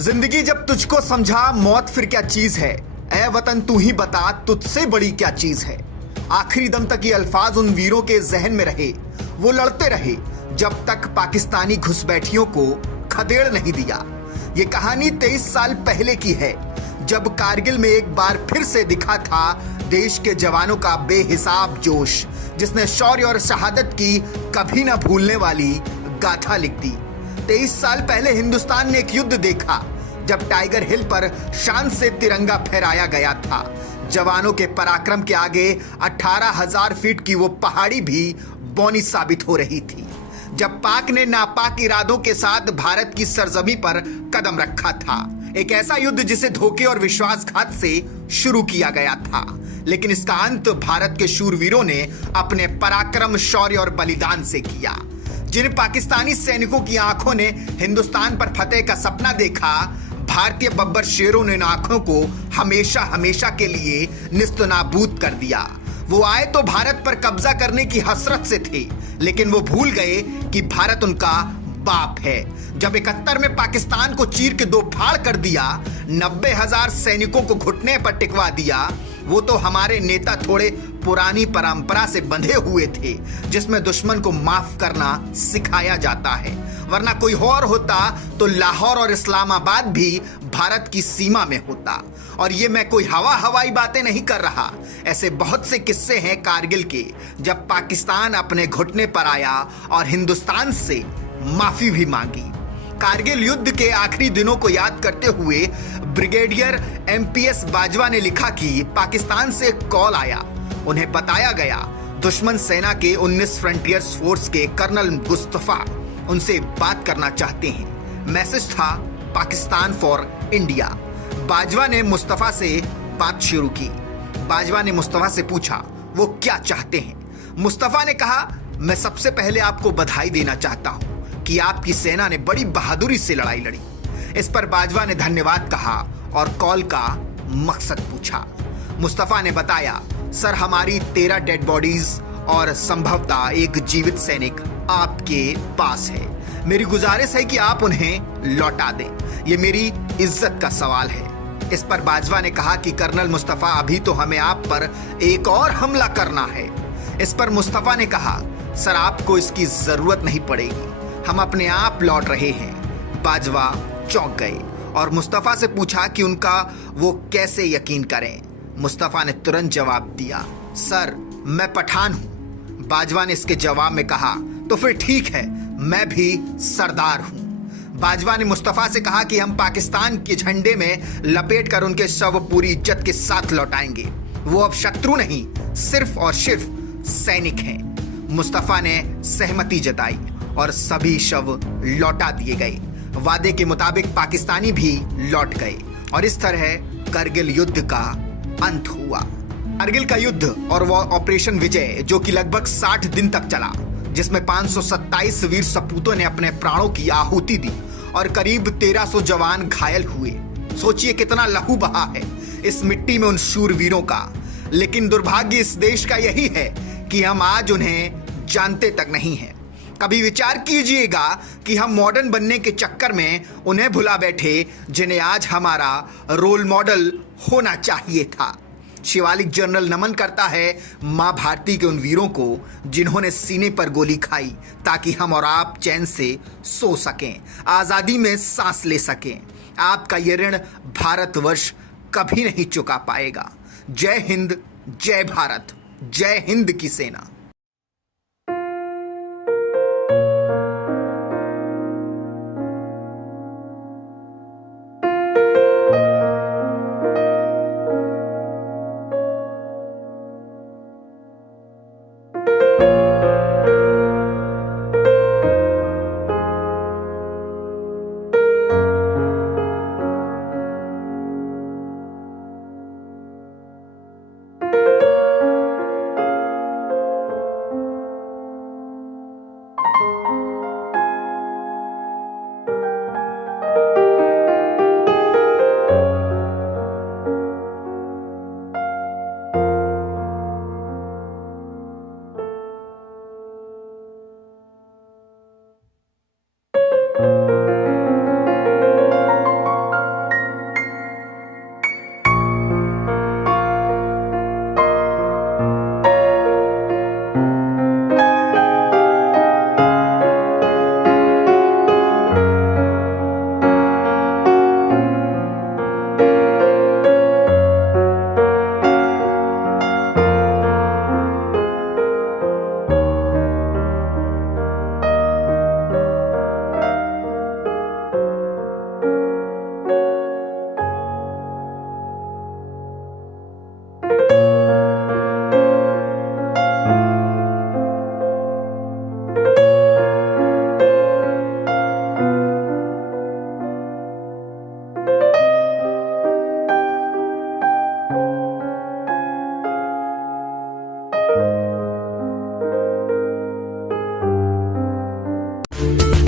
जिंदगी जब तुझको समझा मौत फिर क्या चीज है, ऐ वतन तू ही बता तुझसे बड़ी क्या चीज है। आखिरी दम तक ये अल्फाज उन वीरों के जहन में रहे, वो लड़ते रहे जब तक पाकिस्तानी घुसपैठियों को खदेड़ नहीं दिया। ये कहानी 23 साल पहले की है, जब कारगिल में एक बार फिर से दिखा था देश के जवानों का बेहिसाब जोश, जिसने शौर्य और शहादत की कभी ना भूलने वाली गाथा लिख दी। 23 साल पहले हिंदुस्तान ने एक युद्ध देखा जब टाइगर हिल पर शान से तिरंगा फहराया गया था। जवानों के पराक्रम के आगे 18,000 फीट की वो पहाड़ी भी बौनी साबित हो रही थी, जब पाक ने नापाक इरादों के साथ भारत की सरजमी पर कदम रखा था। एक ऐसा युद्ध जिसे धोखे और विश्वासघात से शुरू किया गया था, लेकिन इसका अंत भारत के शूरवीरों ने अपने पराक्रम, शौर्य और बलिदान से किया। जिन पाकिस्तानी सैनिकों की आंखों ने हिंदुस्तान पर फतेह का सपना देखा, भारतीय बब्बर शेरों ने इन आंखों को हमेशा हमेशा के लिए निस्तनाबूद कर दिया। वो आए तो भारत पर कब्जा करने की हसरत से थे, लेकिन वो भूल गए कि भारत उनका बाप है। जब 71 में पाकिस्तान को चीर के दो फाड़ कर दिया, 90,000 सैनिकों को घुटने पर टिकवा दिया, वो तो हमारे नेता थोड़े पुरानी परंपरा से बंधे हुए थे, जिसमें दुश्मन को माफ करना सिखाया जाता है। वरना कोई और होता तो लाहौर और इस्लामाबाद भी भारत की सीमा में होता। और ये मैं कोई हवाई बातें नहीं कर रहा, ऐसे बहुत से किस्से हैं कारगिल के, जब पाकिस्तान अपने घुटने पर आया और हिंदुस्तान से माफी भी मांगी। कारगिल युद्ध के आखिरी दिनों को याद करते हुए ब्रिगेडियर एमपीएस बाजवा ने लिखा कि पाकिस्तान से कॉल आया, उन्हें बताया गया दुश्मन सेना के 19 फ्रंटियर्स फोर्स के कर्नल मुस्तफा उनसे बात करना चाहते हैं। मैसेज था पाकिस्तान फॉर इंडिया। बाजवा ने मुस्तफा से बात शुरू की। बाजवा ने मुस्तफा से पूछा वो क्या चाहते हैं। मुस्तफा ने कहा, मैं सबसे पहले आपको बधाई देना चाहता हूं कि आपकी सेना ने बड़ी बहादुरी से लड़ाई लड़ी। इस पर बाजवा ने धन्यवाद कहा और कॉल का मकसद पूछा। मुस्तफा ने बताया, सर हमारी 13 डेड बॉडीज और संभवतः एक जीवित सैनिक आपके पास है। मेरी गुजारिश है कि आप उन्हें लौटा दें, ये मेरी इज्जत का सवाल है। इस पर बाजवा ने कहा कि कर्नल मुस्तफा अभी तो हमें आप पर एक और हमला करना है। इस पर मुस्तफा ने कहा, सर आपको इसकी जरूरत नहीं पड़ेगी, हम अपने आप लौट रहे हैं। बाजवा चौंक गए और मुस्तफा से पूछा कि उनका वो कैसे यकीन करें। मुस्तफा ने तुरंत जवाब दिया, सर मैं पठान हूं। बाजवा ने इसके जवाब में कहा, तो फिर ठीक है, मैं भी सरदार हूं। बाजवा ने मुस्तफा से कहा कि हम पाकिस्तान के झंडे में लपेट कर उनके शव पूरी इज्जत के साथ लौटाएंगे। वो अब शत्रु नहीं, सिर्फ और सिर्फ सैनिक हैं। मुस्तफा ने सहमति जताई और सभी शव लौटा दिए गए। वादे के मुताबिक पाकिस्तानी भी लौट गए और इस तरह करगिल युद्ध का अंत हुआ। करगिल का युद्ध और वो ऑपरेशन विजय, जो कि लगभग 60 दिन तक चला, जिसमें 527 वीर सपूतों ने अपने प्राणों की आहुति दी और करीब 1300 जवान घायल हुए। सोचिए कितना लहू बहा है इस मिट्टी में उन शूरवीरों का। लेकिन दुर्भाग्य इस देश का यही है कि हम आज उन्हें जानते तक नहीं हैं। कभी विचार कीजिएगा कि हम मॉडर्न बनने के चक्कर में उन्हें भुला बैठे जिन्हें आज हमारा रोल मॉडल होना चाहिए था। शिवालिक जर्नल नमन करता है मां भारती के उन वीरों को जिन्होंने सीने पर गोली खाई ताकि हम और आप चैन से सो सकें, आजादी में सांस ले सकें। आपका ये ऋण भारतवर्ष कभी नहीं चुका पाएगा। जय हिंद, जय भारत, जय हिंद की सेना। है।